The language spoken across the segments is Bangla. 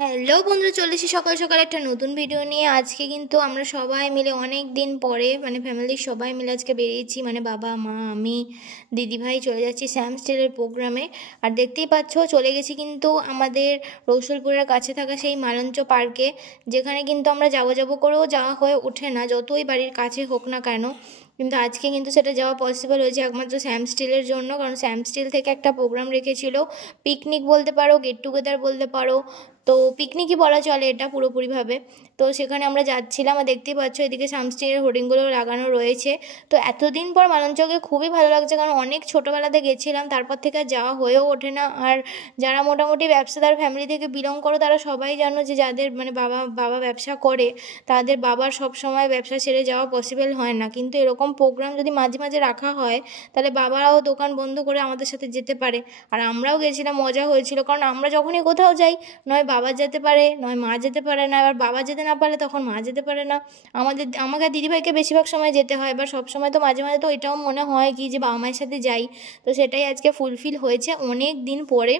হ্যালো বন্ধুরা, চলে এসেছি সকাল সকাল একটা নতুন ভিডিও নিয়ে। আজকে কিন্তু আমরা সবাই মিলে অনেক দিন পরে ফ্যামিলির সবাই মিলে আজকে বেরিয়েছি, বাবা মা আমি দিদিভাই চলে যাচ্ছি শ্যাম স্টিলের প্রোগ্রামে। আর দেখতেই পাচ্ছ চলে গেছি কিন্তু আমাদের রসুলপুরের কাছে থাকা সেই মালঞ্চ পার্কে, যেখানে কিন্তু আমরা যাবো করেও যাওয়া হয়ে ওঠে না, যতই বাড়ির কাছে হোক না কেন। কিন্তু আজকে কিন্তু সেটা যাওয়া পসিবল হয়েছে একমাত্র শ্যাম স্টিলের জন্য, কারণ শ্যাম স্টিল থেকে একটা প্রোগ্রাম রেখেছিল। পিকনিক বলতে পারো, গেট টুগেদার বলতে পারো, তো পিকনিকই বলা চলে এটা পুরোপুরিভাবে। তো সেখানে আমরা যাচ্ছিলাম, আর দেখতেই পাচ্ছ এদিকে শ্যাম স্টিলের হোর্ডিংগুলো লাগানো রয়েছে। তো এতদিন পর মালঞ্চকে খুবই ভালো লাগছে, কারণ অনেক ছোটোবেলাতে গেছিলাম, তারপর থেকে আর যাওয়া হয়েও ওঠে না। আর যারা মোটামুটি ব্যবসাদার ফ্যামিলি থেকে বিলং করো তারা সবাই জানো যে যাদের বাবা ব্যবসা করে তাদের বাবার সব সময় ব্যবসা ছেড়ে যাওয়া পসিবল হয় না। কিন্তু এরকম প্রোগ্রাম যদি মাঝে মাঝে রাখা হয় তাহলে বাবারাও দোকান বন্ধ করে আমাদের সাথে যেতে পারে। আর আমরাও গেছিলাম, মজা হয়েছিল, কারণ আমরা যখনই কোথাও যাই নয় বাবা যেতে পারে নয় মা যেতে পারে না, এবার বাবা যেতে না পারলে তখন মা যেতে পারে না। আমাকে দিদিভাইকে বেশিরভাগ সময় যেতে হয়, এবার সব সময় তো মাঝে মাঝে তো এটাও মনে হয় কি যে বাবা মায়ের সাথে যাই। তো সেটাই আজকে ফুলফিল হয়েছে অনেক দিন পরে।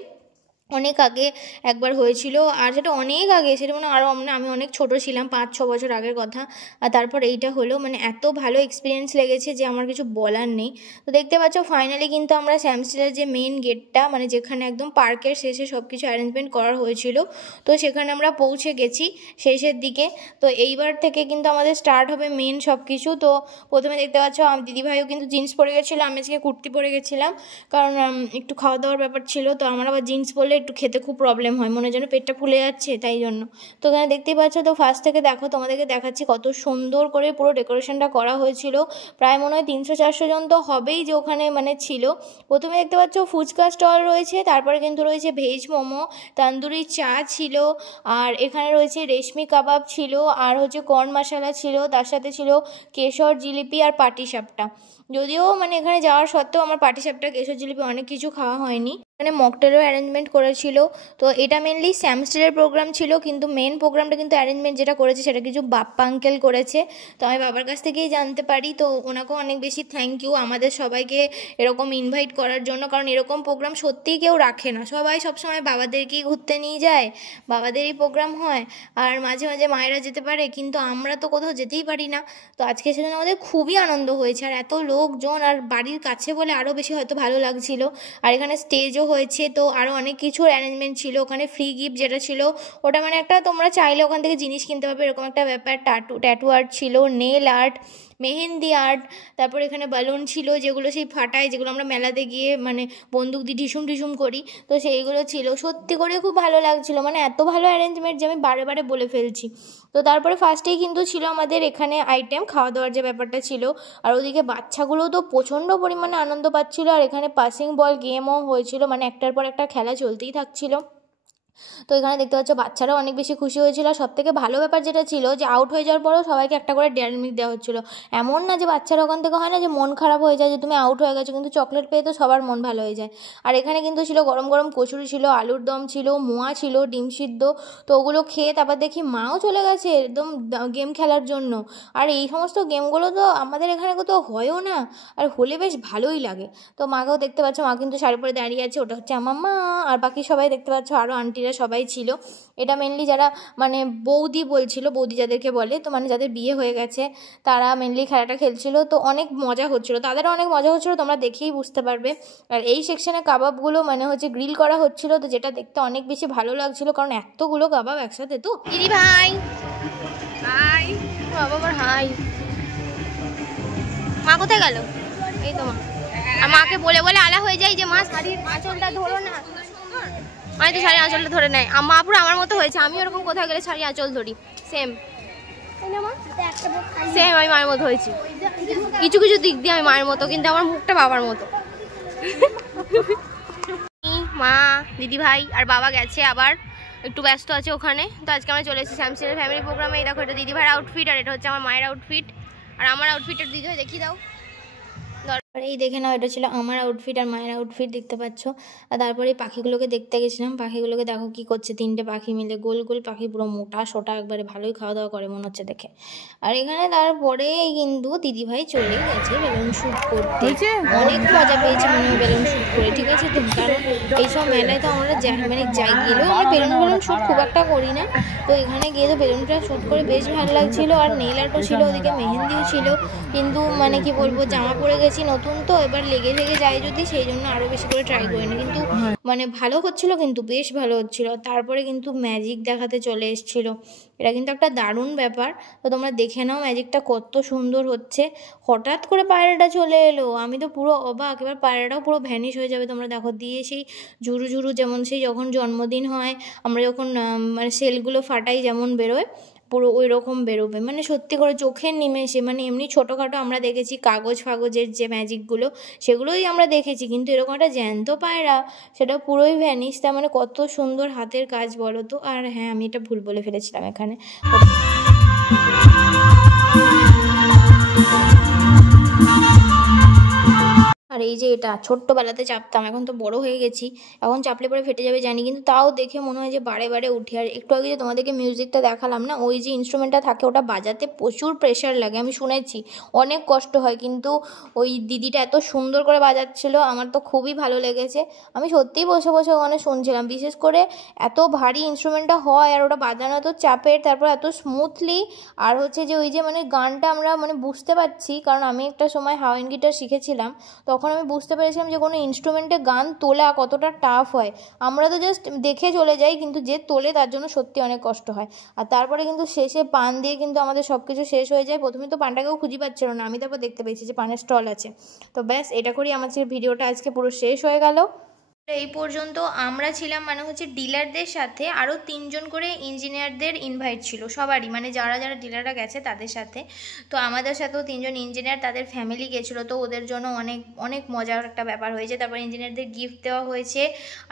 অনেক আগে একবার হয়েছিল, আর সেটা অনেক আগে, সেটা আরও আমি অনেক ছোট ছিলাম, 5-6 বছর আগের কথা। আর তারপর এইটা হলো, এত ভালো এক্সপিরিয়েন্স লেগেছে যে আমার কিছু বলার নেই। তো দেখতে পাচ্ছ ফাইনালি কিন্তু আমরা শ্যাম স্টিলের যে মেন গেটটা, যেখানে একদম পার্কের শেষে সব কিছু অ্যারেঞ্জমেন্ট করা হয়েছিল, তো সেখানে আমরা পৌঁছে গেছি শেষের দিকে। তো এইবার থেকে কিন্তু আমাদের স্টার্ট হবে মেন সব কিছু। তো প্রথমে দেখতে পাচ্ছ দিদিভাইও কিন্তু জিন্স পরে গেছিলো, আমি আজকে কুর্তি পরে গেছিলাম, কারণ একটু খাওয়া দাওয়ার ব্যাপার ছিল। তো আমার আবার জিন্স পরলে একটু খেতে খুব প্রবলেম হয়, মনে যেন পেটটা ফুলে যাচ্ছে, তাই জন্য। তো এখানে দেখতেই পাচ্ছ, তো ফার্স্ট থেকে দেখো, তোমাদেরকে দেখাচ্ছি কত সুন্দর করে পুরো ডেকোরেশনটা করা হয়েছিল। প্রায় মনে হয় 300-400 জন তো হবেই যে ওখানে ছিল। প্রথমে দেখতে পাচ্ছ ফুচকা স্টল রয়েছে, তারপরে কিন্তু রয়েছে ভেজ মোমো, তন্দুরি চা ছিল, আর এখানে রয়েছে রেশমি কাবাব ছিল, আর হচ্ছে কর্ন মশলা ছিল, তার সাথে ছিল কেশর জিলিপি আর পাটিসাপটা। যদিও এখানে যাওয়ার সত্ত্বেও আমার পাটিসাপটা কেশর জিলিপি অনেক কিছু খাওয়া হয়নি। এখানে মকটেলও অ্যারেঞ্জমেন্ট করেছিল। তো এটা মেনলি শ্যাম স্টিলের প্রোগ্রাম ছিল, কিন্তু মেন প্রোগ্রামটা কিন্তু অ্যারেঞ্জমেন্ট যেটা করেছে সেটা কিছু বাপ্পা আঙ্কেল করেছে। তো আমি বাবার কাছ থেকেই জানতে পারি, তো ওনাকেও অনেক বেশি থ্যাংক ইউ আমাদের সবাইকে এরকম ইনভাইট করার জন্য, কারণ এরকম প্রোগ্রাম সত্যিই কেউ রাখে না, সবাই সবসময় বাবাদেরকেই ঘুরতে নিয়ে যায়, বাবাদেরই প্রোগ্রাম হয়, আর মাঝে মাঝে মায়েরা যেতে পারে, কিন্তু আমরা তো কোথাও যেতেই পারি না। তো আজকে সেজন্য আমাদের খুবই আনন্দ হয়েছে, আর এত লোকজন, আর বাড়ির কাছে বলে আরও বেশি হয়তো ভালো লাগছিল। আর এখানে স্টেজও হয়েছে, তো আরও অনেক কিছুর অ্যারেঞ্জমেন্ট ছিল। ওখানে ফ্রি গিফট যেটা ছিল ওটা একটা তোমরা চাইলে ওখান থেকে জিনিস কিনতে পারবে, এরকম একটা ব্যাপার। ট্যাটু আর্ট ছিল, নেল আর্ট, মেহেন্দি আর্ট, তারপর এখানে বালুন ছিল যেগুলো সেই ফাটায়, যেগুলো আমরা মেলাতে গিয়ে বন্দুক দিয়ে ঢিসুম ঢিসুম করি, তো সেইগুলো ছিল। সত্যি করে খুব ভালো লাগছিল, এত ভালো অ্যারেঞ্জমেন্ট যে আমি বারে বারে বলে ফেলছি। তো তারপরে ফার্স্টেই কিন্তু ছিল আমাদের এখানে আইটেম খাওয়া দাওয়ার যে ব্যাপারটা ছিল, আর ওদিকে বাচ্চাগুলো তো প্রচণ্ড পরিমাণে আনন্দ পাচ্ছিল। আর এখানে পাসিং বল গেমও হয়েছিল, একটার পর একটা খেলা চলতেই থাকছিল। তো এখানে দেখতে পাচ্ছ বাচ্চারাও অনেক বেশি খুশি হয়েছিল। আর সবথেকে ভালো ব্যাপার যেটা ছিল যে আউট হয়ে যাওয়ার পরেও সবাইকে একটা করে ডেয়ারি মিল্ক দেওয়া হচ্ছিলো। এমন না যে বাচ্চারা ওখান থেকে হয় না যে মন খারাপ হয়ে যায় যে তুমি আউট হয়ে গেছো, কিন্তু চকলেট পেয়ে তো সবার মন ভালো হয়ে যায়। আর এখানে কিন্তু ছিল গরম গরম কচুরি ছিল, আলুর দম ছিল, মোয়া ছিল, ডিম সিদ্ধ। তো ওগুলো খেয়ে তারপর দেখি মাও চলে গেছে একদম গেম খেলার জন্য। আর এই সমস্ত গেমগুলো তো আমাদের এখানে কোথাও হয়ও না, আর হলে বেশ ভালোই লাগে। তো মাকেও দেখতে পাচ্ছ, মা কিন্তু শাড়ি পরে দাঁড়িয়ে আছে, ওটা হচ্ছে আমার মা। আর বাকি সবাই দেখতে পাচ্ছ আরও আন্টিরা সবাই ছিল। এটা মেনলি যারা বৌদি বলছিল, বৌদি যাদেরকে বলে, তো যাদের বিয়ে হয়ে গেছে তারা মেনলি খেলাটা খেলছিল। তো অনেক মজা হচ্ছিলো, তাদেরও অনেক মজা হচ্ছিলো, তোমরা দেখেই বুঝতে পারবে। আর এই সেকশনে কাবাবগুলো হচ্ছে গ্রিল করা হচ্ছিলো, তো যেটা দেখতে অনেক বেশি ভালো লাগছিলো, কারণ এতগুলো কাবাব একসাথে। তো দিদি ভাই হাই, বাবা আমার হাই। মা কোথায় গেল? এই তো মা। মাকে বলে বলে আলা হয়ে যায় যে মা শাড়ির আঁচলটা ধরো না, আমি তো শাড়ি আঁচলটা ধরে নেয়। মা পুরো আমার মতো হয়েছে, আমি ওরকম কোথাও গেলে শাড়ি আঁচল ধরি, সেম সেম আমি মায়ের মতো হয়েছি। কিছু কিছু দিক দিয়ে আমি মায়ের মতো, কিন্তু আমার মুখটা বাবার মতো। মা, দিদি ভাই আর বাবা গেছে আবার, একটু ব্যস্ত আছে ওখানে। তো আজকে আমরা চলে এসেছি শ্যাম স্টিলের ফ্যামিলি প্রোগ্রামে। এই দেখো, এটা দিদি ভাইয়ের আউটফিট, আর এটা হচ্ছে আমার মায়ের আউটফিট। আর আমার আউটফিটের দিদি ভাই দেখিয়ে দাও। আর এই দেখে নাও, এটা ছিল আমার আউটফিট আর মায়ের আউটফিট, দেখতে পাচ্ছ। আর তারপরে এই পাখিগুলোকে দেখতে গেছিলাম। পাখিগুলোকে দেখো কি করছে, 3টে পাখি মিলে, গোল গোল পাখি, পুরো মোটা সোটা, একবারে ভালোই খাওয়া দাওয়া করে মনে হচ্ছে দেখে। আর এখানে তারপরে কিন্তু দিদিভাই চলে গেছে বেলুন শ্যুট করতে। অনেক মজা পেয়েছি মনে হয় বেলুন শ্যুট করে, ঠিক আছে তো। কারণ এইসব মেলায় তো আমরা যাই গেলেও আমরা বেলুন শ্যুট খুব একটা করি না। তো এখানে গিয়ে তো বেলুনটা শ্যুট করে বেশ ভালো লাগছিলো। আর নেইল আর্টও ছিল, ওদিকে মেহেন্দিও ছিল। কিন্তু মানে কি বলবো, জামা পরে গেছি নতুন, তো এবার লেগে যায় যদি, সেই জন্য আরও বেশি করে ট্রাই করিনি। কিন্তু মানে ভালো হচ্ছিলো, কিন্তু বেশ ভালো হচ্ছিলো। তারপরে কিন্তু ম্যাজিক দেখাতে চলে এসেছিলো। এটা কিন্তু একটা দারুণ ব্যাপার। তো তোমরা দেখে নাও ম্যাজিকটা কত সুন্দর হচ্ছে। হঠাৎ করে পায়রাটা চলে এলো, আমি তো পুরো অবাক। এবার পায়রাটাও পুরো ভ্যানিশ হয়ে যাবে, তোমরা দেখো। দিয়ে সেই ঝুরু ঝুরু, যেমন সেই যখন জন্মদিন হয় আমরা যখন মানে সেলগুলো ফাটাই যেমন বেরোয়, পুরো ওই রকম বেরোবে। মানে সত্যি করে চোখের নিমেষে, মানে এমনি ছোটোখাটো আমরা দেখেছি কাগজ ফাগজের যে ম্যাজিকগুলো, সেগুলোই আমরা দেখেছি, কিন্তু এরকম একটা জ্যান্ত পায়রা, সেটা পুরোই ভ্যানিশ। তার মানে কত সুন্দর হাতের কাজ বলো তো। আর হ্যাঁ, আমি এটা ভুল বলে ফেলেছিলাম এখানে। আর এই যে এটা ছোট্টবেলাতে চাপতাম, এখন তো বড় হয়ে গেছি, এখন চাপলে পরে ফেটে যাবে জানি, কিন্তু তাও দেখে মনে হয় যে বারে বারে উঠি। আর একটু আগে যে তোমাদেরকে মিউজিকটা দেখালাম না, ওই যে ইনস্ট্রুমেন্টটা থাকে ওটা বাজাতে প্রচুর প্রেশার লাগে, আমি শুনেছি অনেক কষ্ট হয়, কিন্তু ওই দিদিটা এত সুন্দর করে বাজাচ্ছিল, আমার তো খুবই ভালো লেগেছে। আমি সত্যিই বসে বসে ওখানে শুনছিলাম। বিশেষ করে এত ভারী ইনস্ট্রুমেন্টটা হয় আর ওটা বাজানো তো চাপের, তারপর এত স্মুথলি। আর হচ্ছে যে ওই যে মানে গানটা আমরা মানে বুঝতে পারছি, কারণ আমি একটা সময় হাওয়াইন গিটার শিখেছিলাম, তখন আমি বুঝতে পেরেছিলাম যে কোনো ইনস্ট্রুমেন্টে গান তোলা কতটা টাফ হয়। আমরা তো জাস্ট দেখে চলে যাই, কিন্তু যে তোলে তার জন্য সত্যি অনেক কষ্ট হয়। আর তারপরে কিন্তু শেষে পান দিয়ে কিন্তু আমাদের সব কিছু শেষ হয়ে যায়। প্রথমে তো পানটাকেও খুঁজে পাচ্ছিল না, আমি তারপর দেখতে পেয়েছি যে পানের স্টল আছে। তো ব্যাস, এটা করেই আমার ভিডিওটা আজকে পুরো শেষ হয়ে গেল। এই পর্যন্ত আমরা ছিলাম মানে হচ্ছে ডিলারদের সাথে, আরও 3জন করে ইঞ্জিনিয়ারদের ইনভাইট ছিল সবারই, মানে যারা যারা ডিলাররা গেছে তাদের সাথে। তো আমাদের সাথেও 3জন ইঞ্জিনিয়ার, তাদের ফ্যামিলি গেছিলো, তো ওদের জন্য অনেক অনেক মজার একটা ব্যাপার হয়েছে। তারপর ইঞ্জিনিয়ারদের গিফট দেওয়া হয়েছে।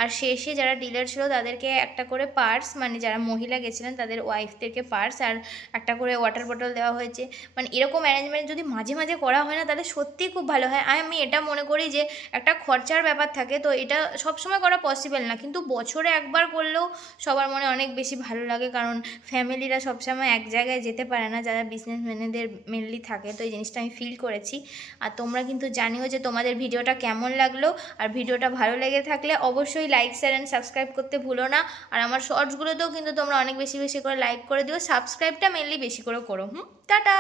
আর শেষে যারা ডিলার ছিল তাদেরকে একটা করে পার্স, মানে যারা মহিলা গেছিলেন তাদের ওয়াইফদেরকে পার্স আর একটা করে ওয়াটার বটল দেওয়া হয়েছে। মানে এরকম অ্যারেঞ্জমেন্ট যদি মাঝে মাঝে করা হয় না, তাহলে সত্যিই খুব ভালো হয়। আমি এটা মনে করি যে একটা খরচার ব্যাপার থাকে, তো এটা সবসময় করা পসিবল না, কিন্তু বছরে একবার করলেও সবার মনে অনেক বেশি ভালো লাগে। কারণ ফ্যামিলিরা সবসময় এক জায়গায় যেতে পারে না, যারা বিজনেসম্যানেদের মেনলি থাকে। তো এই জিনিসটা আমি ফিল করেছি। আর তোমরা কিন্তু জানিও যে তোমাদের ভিডিওটা কেমন লাগলো। আর ভিডিওটা ভালো লেগে থাকলে অবশ্যই লাইক, শেয়ার অ্যান্ড সাবস্ক্রাইব করতে ভুলো না। আর আমার শর্টসগুলোতেও কিন্তু তোমরা অনেক বেশি বেশি করে লাইক করে দিও, সাবস্ক্রাইবটা মেনলি বেশি করে করো। টাটা।